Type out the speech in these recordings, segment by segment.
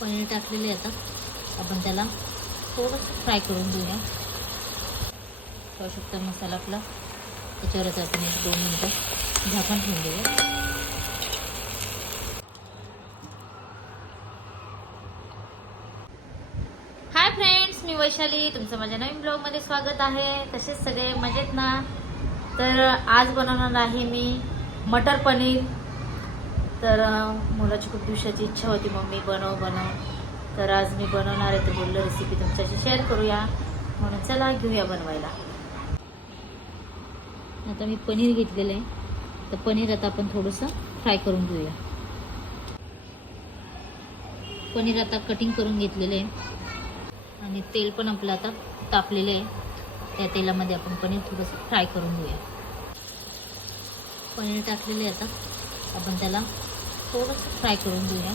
पनीर टाकलेले आता. आपण त्याला थोडंसं फ्राय करून घेऊया पाहू शकता मसाला आपला त्याच्यावरच आपण एक दोन मिनटं झाकण ठेवून देऊया. हाय फ्रेंड्स मी वैशाली. तुमचं माझ्या नवीन ब्लॉगमध्ये स्वागत आहे. तसेच सगळे मजेत ना? तर आज बनवणार आहे मी मटर पनीर. तर मुलाची खूप दिवसाची इच्छा होती मम्मी बनव बनव. तर आज मी बनवणार आहे तर बोललं रेसिपी तुमच्याशी शेअर करूया. म्हणून चला घेऊया बनवायला. आता मी पनीर घेतलेलं आहे. तर पनीर आता आपण थोडंसं फ्राय करून घेऊया. पनीर आता कटिंग करून घेतलेलं आहे. आणि तेल पण आपलं आता तापलेलं आहे. त्या तेलामध्ये आपण पनीर थोडंसं फ्राय करून घेऊया. पनीर टाकलेलं आहे आता. आपण त्याला थोडंसं फ्राय करून घेऊया.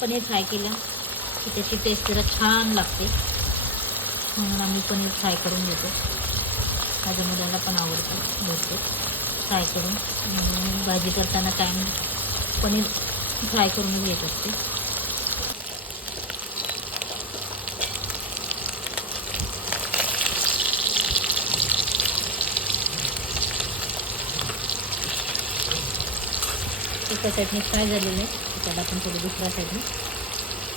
पनीर फ्राय केलं की त्याची टेस्ट जरा छान लागते. म्हणून आम्ही पनीर फ्राय करून घेतो. माझ्या मुलाला पण आवडतं भरपूर. फ्राय करून. भाजी करताना टाईम पनीर फ्राय करून घेत असते. एका साईडने फ्राय झालेलं आहे. त्याला आपण थोडं दुसऱ्या साईडने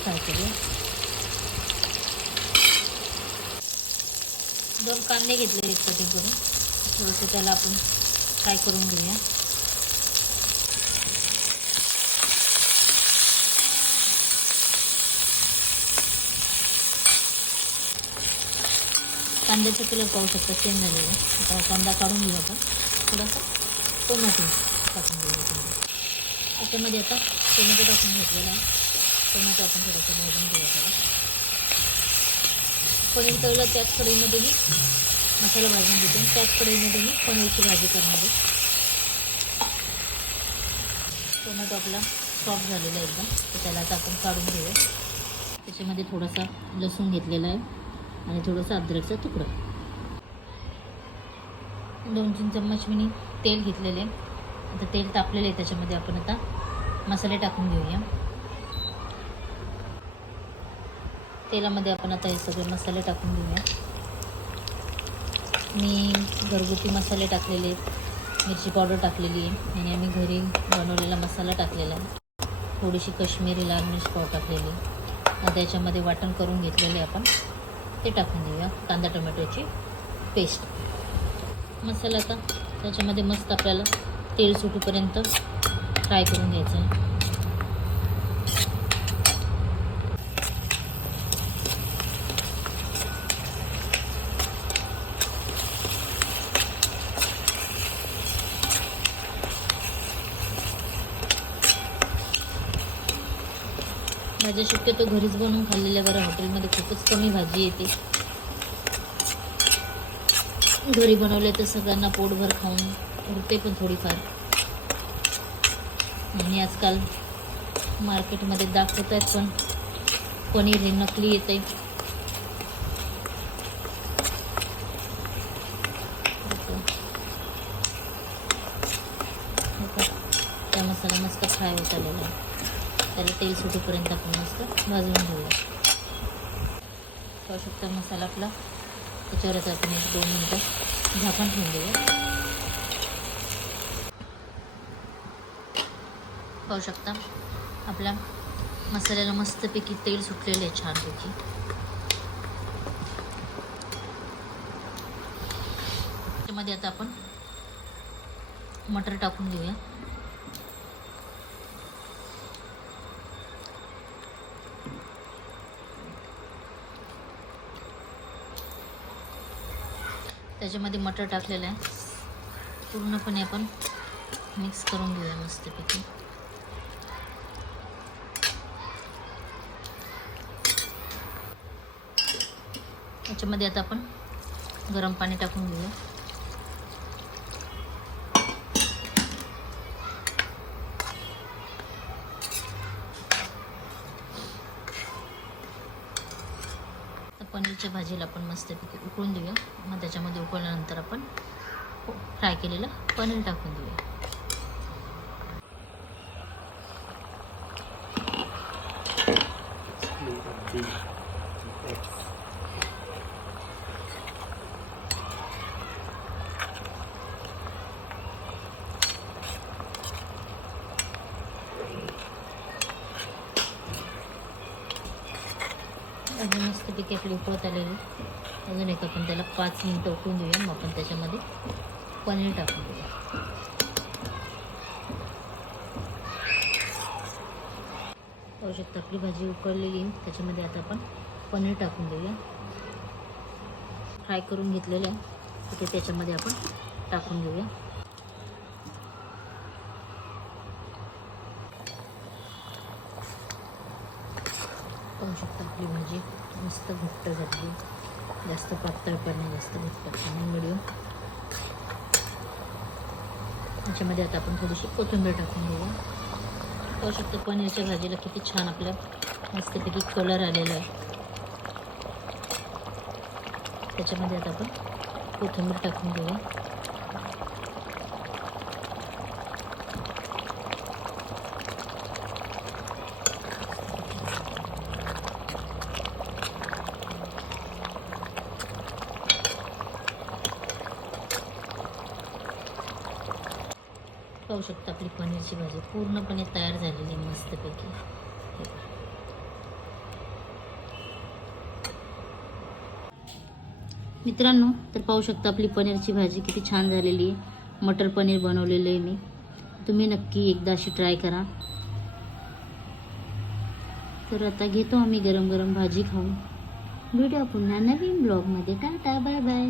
फ्राय करूया. दोन कांदे घेतले एक कटिंग करून. थोडंसं त्याला आपण फ्राय करून घेऊया. कांद्याचा कलर पाहू शकता चेंज झालेला आहे. आता कांदा काढून घेऊ आपण. थोडासा टोमॅटो टाकून घेऊया त्याच्यामध्ये आता टोमॅटो टाकून घेतलेला आहे. टोमॅटो आपण थोडंसं भाजून घेऊया त्याला. पनीर तळलं त्याच कढईमध्ये मी मसाला भाजून घेते. त्याच कढईमध्ये मी पनीरची भाजी करणार आहे. टोमॅटो आपला सॉफ्ट झालेला आहे एकदम. तर त्याला आता आपण काढून घेऊया. त्याच्यामध्ये थोडासा लसूण घेतलेला आहे. आणि थोडंसं अद्रकचा तुकडा. दोन तीन चम्मच मी तेल घेतलेले आहे. आता तेल तापलेलं आहे त्याच्यामध्ये आपण आता मसाले टाकून घेऊया. तेलामध्ये आपण आता हे सगळे मसाले टाकून घेऊया. मी घरगुती मसाले टाकलेले आहेत. मिरची पावडर टाकलेली आहे. आणि आम्ही घरी बनवलेला मसाला टाकलेला आहे. थोडीशी कश्मीरी लाल मिरची पाव टाकलेली आणि त्याच्यामध्ये वाटण करून घेतलेले आपण. ते टाकून देऊया. कांदा टोमॅटोची पेस्ट. मसाला आता त्याच्यामध्ये मस्त आपल्याला तेल सुटूपर्यंत फ्राय करून घ्यायचं आहे भाज्या शक्यतो घरीच बनवून खाल्लेल्या बरं हॉटेलमध्ये खूपच कमी भाजी येते. घरी बनवले तर सगळ्यांना पोटभर खाऊन उरते पण थोडीफार. आणि आजकाल मार्केटमध्ये दाखवत आहेत पण पनीर हे नकली येत आहे त्या मसाला मस्त फ्राय होत आलेला आहे. त्याला तेल सुटेपर्यंत आपण मस्त भाजून घेऊया. पाहू शकता मसाला आपला. त्याच्यावरच आपण एक दोन मिनटं झाकण ठेवून देऊया. पाहू शकता. आपल्या मसाल्याला मस्तपैकी तेल सुटलेलं आहे छानपैकी. त्यामध्ये आता आपण मटर टाकून घेऊया. त्याच्यामध्ये मटर टाकलेलं आहे. पूर्णपणे आपण मिक्स करून घेऊया मस्तपैकी. याच्यामध्ये आता आपण गरम पाणी टाकून घेऊया. पनीरच्या भाजीला आपण मस्तपैकी उकळून देऊया. मग त्याच्यामध्ये उकळल्यानंतर आपण फ्राय केलेलं पनीर टाकून देऊया ती अजून मस्तपैकी आपली उकळत आलेली. अजून एक आपण त्याला पाच मिनटं उकळून देऊया. मग आपण त्याच्यामध्ये पनीर टाकून देऊया. पाहू शकता आपली भाजी उकळलेली त्याच्यामध्ये आता आपण पनीर टाकून देऊया. फ्राय करून घेतलेलं आहे. ते त्याच्यामध्ये आपण टाकून देऊया पाहू शकता आपली भाजी मस्त घट्ट झाली जास्त पातळ पण नाही जास्त घट्ट पण नाही मिडियम त्याच्यामध्ये आता आपण थोडीशी कोथिंबीर टाकून घेऊया. पाहू शकता पनीरच्या भाजीला किती छान आपल्या मस्तपैकी कलर आलेला आहे. त्याच्यामध्ये आता आपण कोथिंबीर टाकून घेऊया. पाहू शकता आपली पनीरची भाजी. पूर्णपणे तयार झालेली आहे मस्तपैकी. मित्रांनो तर पाहू शकता आपली पनीरची भाजी किती छान झालेली आहे. मटर पनीर बनवलेलं आहे मी. तुम्ही नक्की एकदा अशी ट्राय करा. तर आता घेतो आम्ही गरम गरम भाजी खाऊन. भेटूया पुन्हा नवीन ब्लॉगमध्ये. Tata bye bye